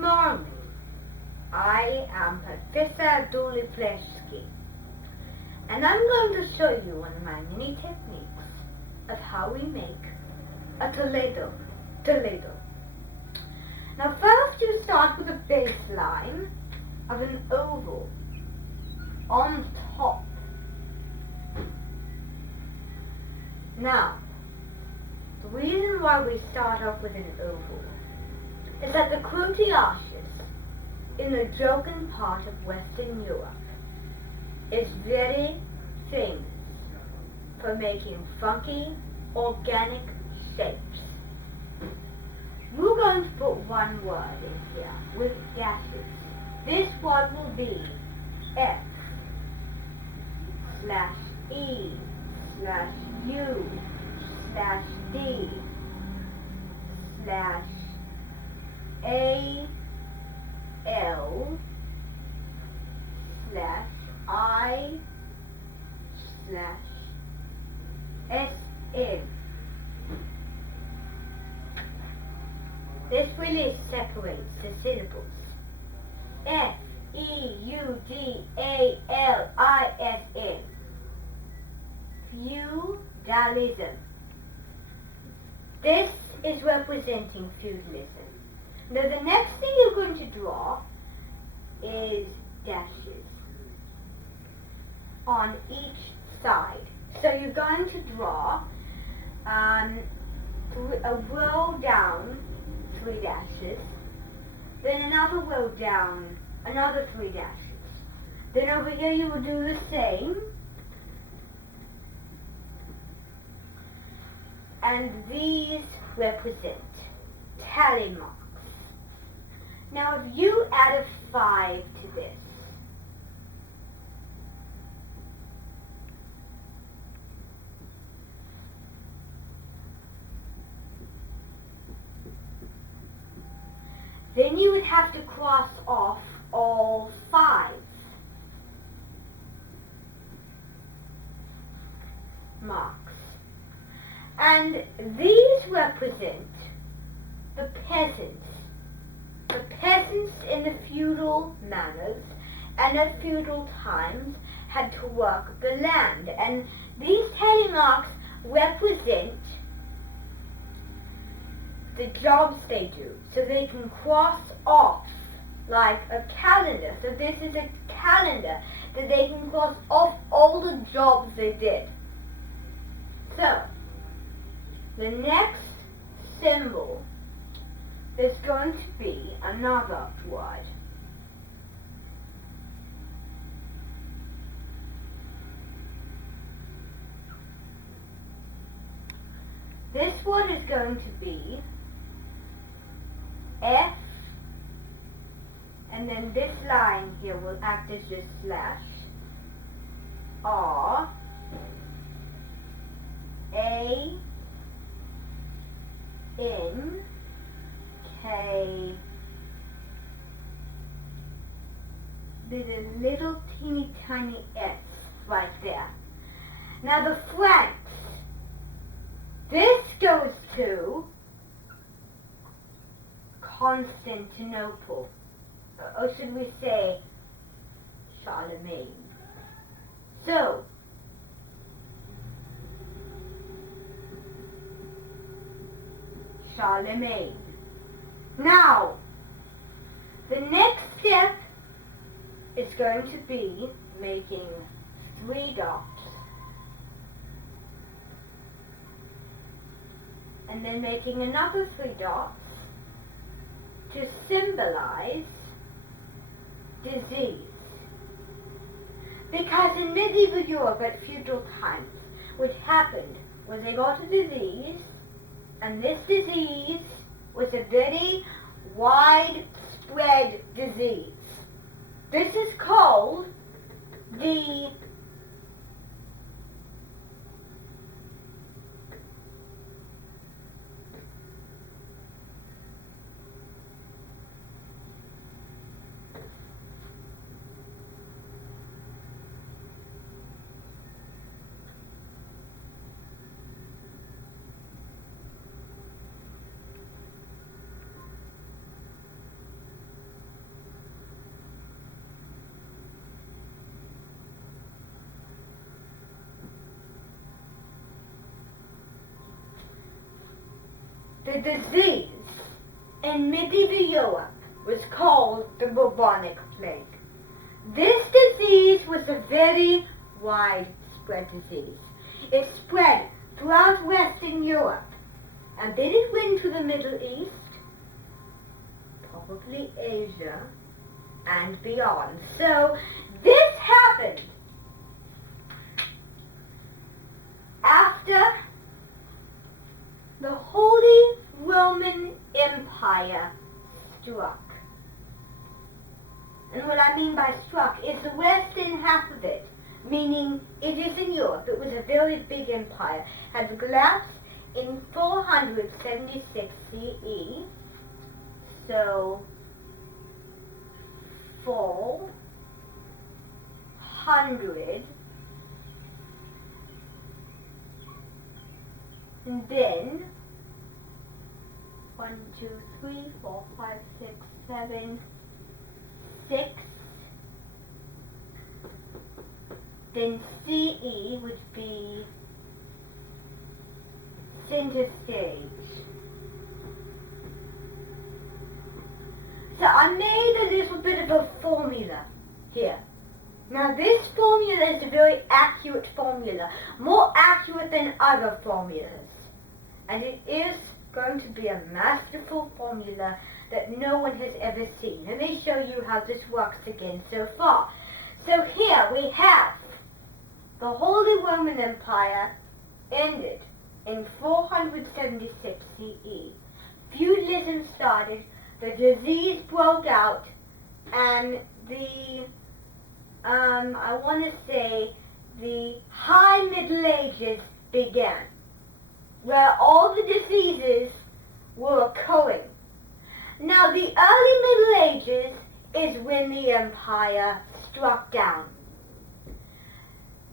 morning. I am Professor Doliplewski, and I'm going to show you one of my many techniques of how we make a Toledo. Now first you start with a baseline of an oval on top. Now, the reason why we start off with an oval is that the Crotaiches in the Jokin part of Western Europe is very famous for making funky, organic shapes. We're going to put one word in here with dashes. This word will be F / E / U / D / A L / I / S N. This really separates the syllables. F E U D A L I S N. Feudalism. This is representing feudalism. Now the next thing you're going to draw is dashes on each side. So you're going to draw a row down, 3 dashes, then another row down, another 3 dashes. Then over here you will do the same. And these represent tally marks. Now if you add a 5 to this, then you would have to cross off all 5 marks. And these represent the peasants. The peasants in the feudal manners and at feudal times had to work the land. And these tally marks represent the jobs they do, so they can cross off like a calendar. So this is a calendar that they can cross off all the jobs they did. So the next symbol is going to be another word. This word is going to be F, and then this line here will act as your slash. R, A, N, K. There's a little teeny tiny S right there. Now the flanks. This goes to Constantinople, or should we say Charlemagne. So Charlemagne. Now the next step is going to be making 3 dots. And then making another 3 dots to symbolize disease. Because in medieval Europe at feudal times, what happened was they got a disease, and this disease was a very widespread disease. This is called the The disease in medieval Europe was called the bubonic plague. This disease was a very widespread disease. It spread throughout Western Europe. And did it went to the Middle East? Probably Asia and beyond. So this happened after the Holy Roman Empire struck. And what I mean by struck is the western half of it, meaning it is in Europe. It was a very big empire. Had collapsed in 476 CE. So 400, and then 1, 2, 3, 4, 5, 6, 7, 6. Then CE would be center stage. So I made a little bit of a formula here. Now this formula is a very accurate formula, more accurate than other formulas. And it is going to be a masterful formula that no one has ever seen. Let me show you how this works again so far. So here we have the Holy Roman Empire ended in 476 CE. Feudalism started, the disease broke out, and the, I want to say, the High Middle Ages began, where all the diseases were occurring. Now the early Middle Ages is when the empire struck down.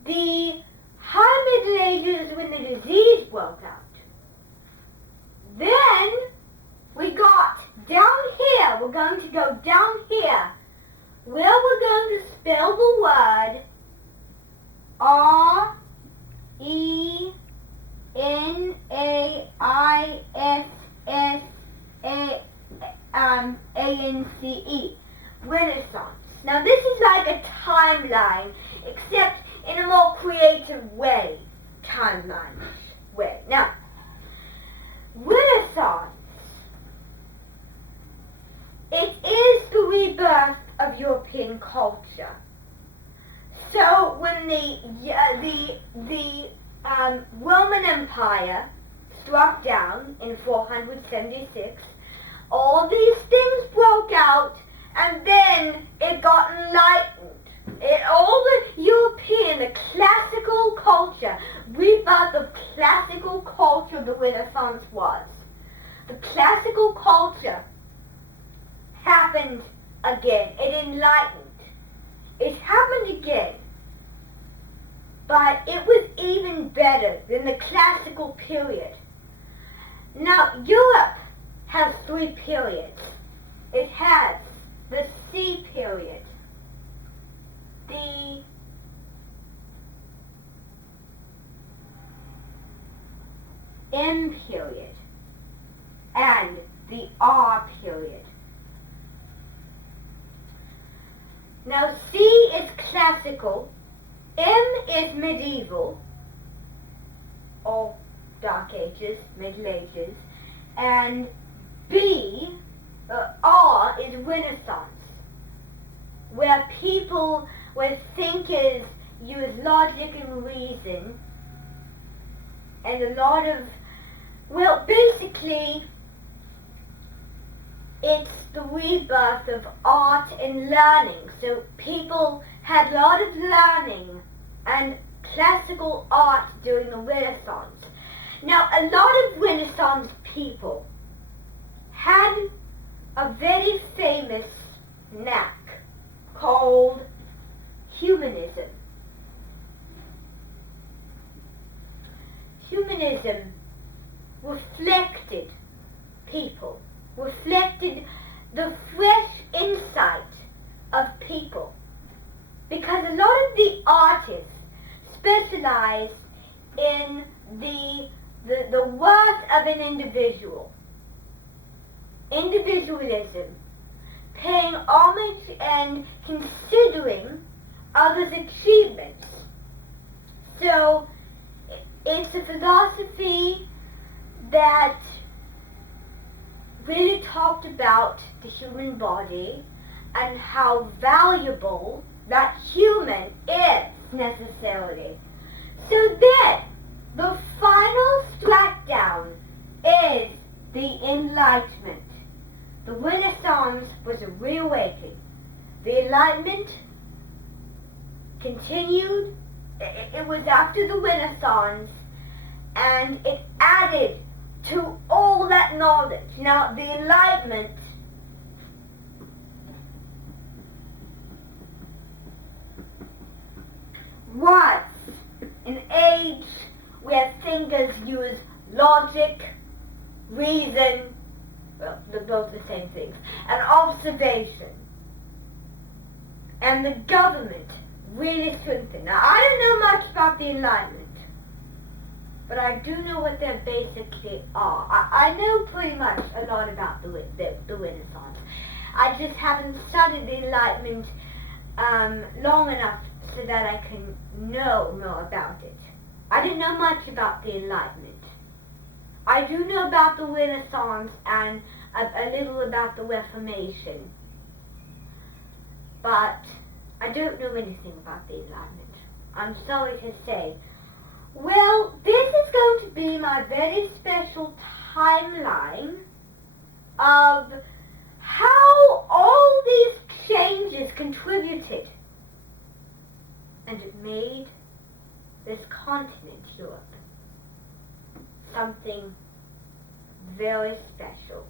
The High Middle Ages is when the disease broke out. Then we got down here, we're going to go down here, where we're going to spell the word RENAISSANCE, Renaissance. Now this is like a timeline, except in a more creative way, timeline way. Now, Renaissance, it is the rebirth of European culture. So when the Roman Empire struck down in 476, all these things broke out, and then it got enlightened. All the European, the classical culture, rebirth of classical culture, the Renaissance was. The classical culture happened again. It enlightened. It happened again. But it was even better than the classical period. Now, Europe has 3 periods. It has the C period, the M period, and the R period. Now C is classical, M is medieval, or Dark Ages, Middle Ages, and R is Renaissance, where people, where thinkers use logic and reason, and a lot of, well, basically, it's the rebirth of art and learning. So people had a lot of learning and classical art during the Renaissance. Now, a lot of Renaissance people had a very famous knack called humanism. Humanism reflected people, reflected the fresh insight of people, because a lot of the artists specialized in the worth of an individual. individualism, paying homage and considering others' achievements. So it's a philosophy that really talked about the human body and how valuable that human is necessarily. So then, the final strikedown is the Enlightenment. The Renaissance was a reawakening. The Enlightenment continued. It was after the Renaissance, and it added to all that knowledge. Now, the Enlightenment was an age where thinkers used logic, reason, well, they're both the same things, and observation. And the government really strengthened. Now, I don't know much about the Enlightenment, but I do know what they basically are. I know pretty much a lot about the Renaissance. I just haven't studied the Enlightenment long enough so that I can know more about it. I didn't know much about the Enlightenment. I do know about the Renaissance and a little about the Reformation, but I don't know anything about the Enlightenment. I'm sorry to say. Well, this is going to be my very special timeline of how all these changes contributed, and it made this continent, Europe, something very special.